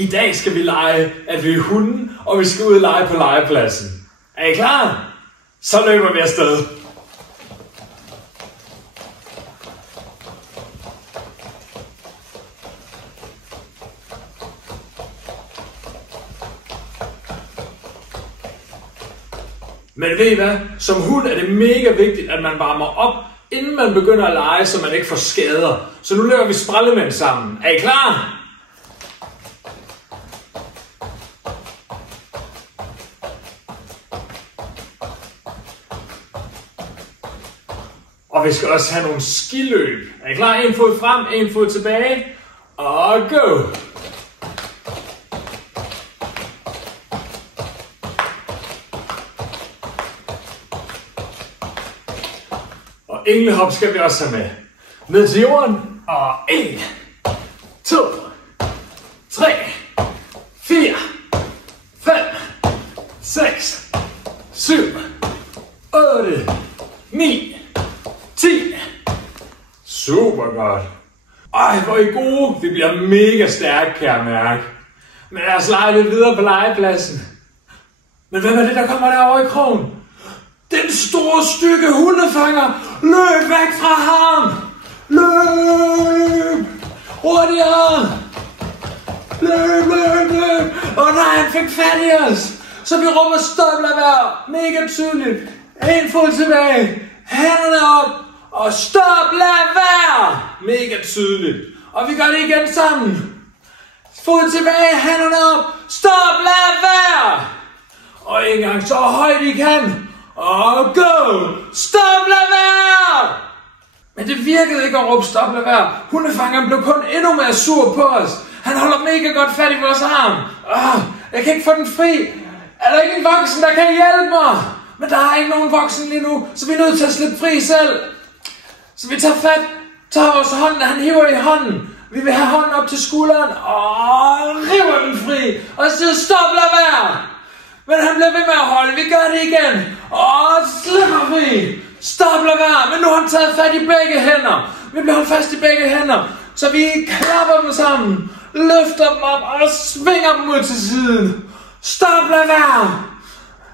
I dag skal vi lege, at vi er hunden, og vi skal ud og lege på legepladsen. Er I klar? Så løber vi afsted. Men ved I hvad? Som hund er det mega vigtigt, at man varmer op, inden man begynder at lege, så man ikke får skader. Så nu laver vi sprællemænd sammen. Er I klar? Og vi skal også have nogle skiløb. Er I klar? En fod frem, en fod tilbage. Og go! Og englehop skal vi også have med. Ned til jorden. Og 1, 2, 3, 4, 5, 6, 7, 8, 9, 10. Super godt. Ej, hvor er I gode. Vi bliver mega stærke, kan jeg mærke. Men lad os lege lidt videre på legepladsen. Men hvem er det, der kommer derovre i krogen? Den store stykke hundefanger. Løb væk fra ham. Løb. Hurtigere. Løb, løb, løb. Åh nej, han fik fat i os. Så vi råber stop, lad være. Mega tydeligt. En fod tilbage. Hænderne op. Og stop, lad være. Mega tydeligt. Og vi gør det igen sammen. Fod tilbage, hænderne op. Stop, lad være. Og en gang så højt I kan. Og go. Stop, lad være. Men det virkede ikke at råbe stop, lad være. Hundefangeren blev kun endnu mere sur på os. Han holder mega godt fat i vores arm. Jeg kan ikke få den fri. Er der ikke en voksen, der kan hjælpe mig? Men der er ikke nogen voksen lige nu, så vi er nødt til at slippe fri selv. Så vi tager vores hånd, han hiver i hånden. Vi vil have hånden op til skulderen og river den fri. Og siger stop, lad være. Men han bliver ved med at holde. Vi gør det igen. Og slipper fri. Stop, lad være. Men nu har han taget fat i begge hænder. Vi bliver holdt fast i begge hænder. Så vi klapper dem sammen. Løfter dem op og svinger dem ud til siden. Stop, lad være.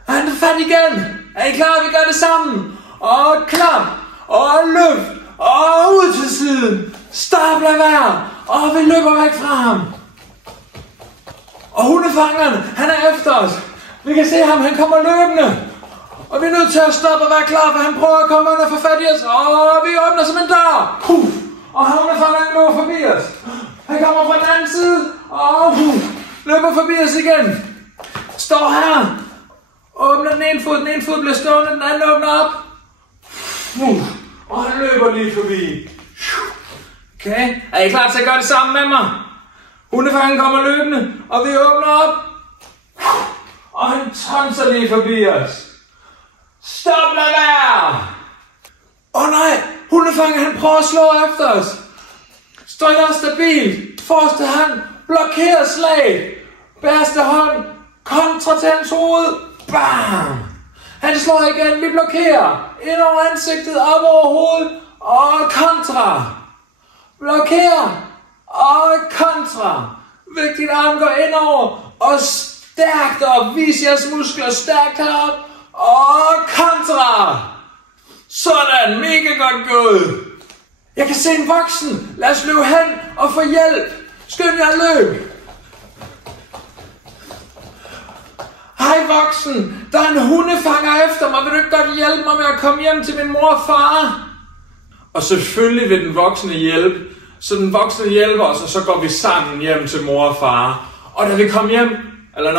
Han er fat igen. Er I klar? Vi gør det sammen. Og klap. Og løft. Og ud til siden. Stop, lad være. Og vi løber væk fra ham. Og hundefangeren, han er efter os. Vi kan se ham, han kommer løbende. Og vi er nødt til at stoppe og være klar, for han prøver at komme ind og få fat i os. Og vi åbner som en dør. Og hundefangeren løber forbi os. Han kommer fra den anden side. Og løber forbi os igen. Står her. Åbner den ene fod bliver stående, den anden åbner op. Og han løber lige forbi. Okay, er I klar til at gøre det sammen med mig? Hundefangeren kommer løbende, og vi åbner op. Og han tonser lige forbi os. Stop, lad være! Nej, hundefangeren han prøver at slå efter os. Står der stabilt. Forreste hånd blokerer slag. Bagerste hånd kontra til hans hoved. Bam! Han slår igen, vi blokerer. Ind over ansigtet, op over hovedet. Og kontra. Blokerer. Og kontra. Vigtigt, at armen går ind over. Og stærkt op. Vis jeres muskler stærkt herop. Og kontra. Sådan, mega godt gået. Jeg kan se en voksen. Lad os løbe hen og få hjælp. Skynd jer løb. Hej voksen, der er en hundefanger efter mig. Vil du ikke godt hjælpe mig med at komme hjem til min mor og far? Og selvfølgelig vil den voksne hjælpe. Så den voksne hjælper os, og så går vi sammen hjem til mor og far. Og når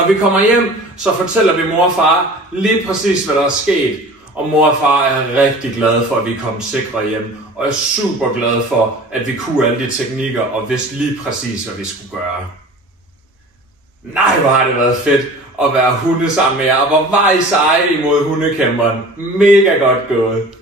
vi kommer hjem, så fortæller vi mor og far lige præcis, hvad der er sket. Og mor og far er rigtig glade for, at vi kom sikre hjem. Og er super glade for, at vi kunne alle de teknikker og vidste lige præcis, hvad vi skulle gøre. Nej, hvor har det været fedt at være hunde sammen med jer. Og hvor var I seje imod hundekæmperen. Mega godt gået.